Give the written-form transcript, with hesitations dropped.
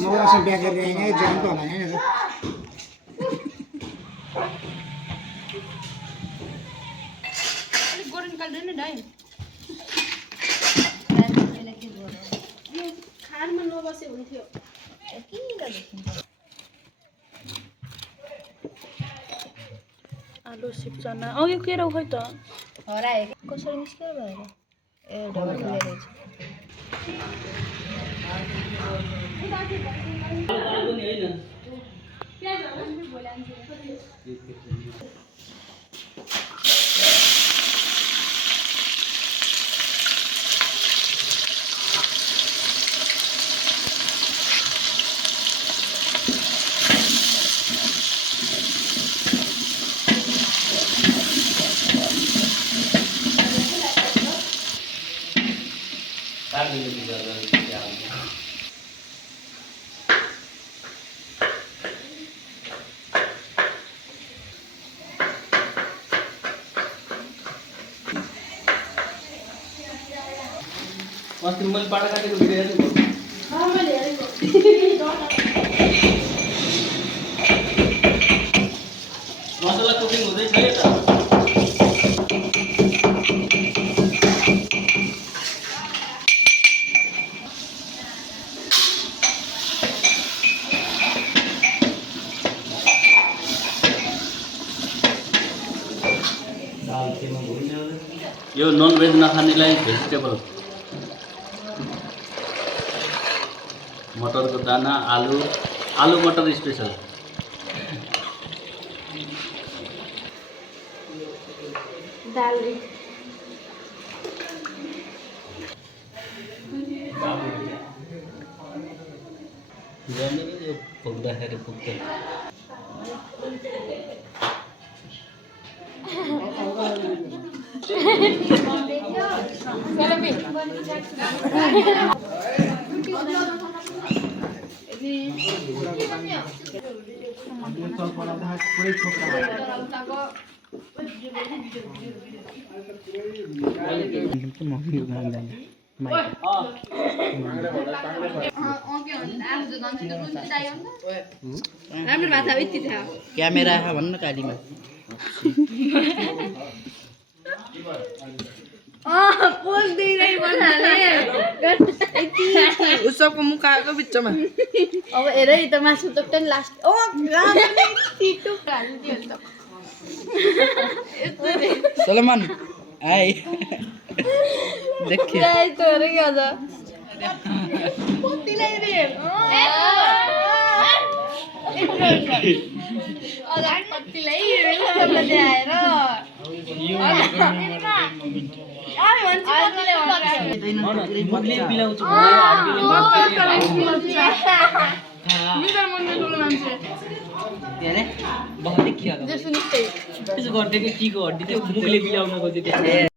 मौसम बेगर रहेंगे जान तो ना है गोर निकाल देने डाई खान में नो बसे हुन्थ्यो के देखिन्छ आलु सिप्चना यो के रौ खै त हराए कसरी निस्क्यो भएर ए ढोका खुलेर छ अस्ति मैले पाटा काटेको भिडियो हेर्नु मैले हेरेको मसला कुकिङ हुँदैछ है त यो नन भेज नखानेलाई भेजिटेबल मटरको दाना आलु मटर स्पेशल दाल यो पुग्दाखेरि पुग्छ क्यामेरा भन्न कालीमा उसको मुखको बिचमा अब हेर त मासु त लास्ट सलमान आइ देखिए बहुत देखियो त्यसो गर्दै के को हड्डी त्यो मुखले बिलाउन खोजे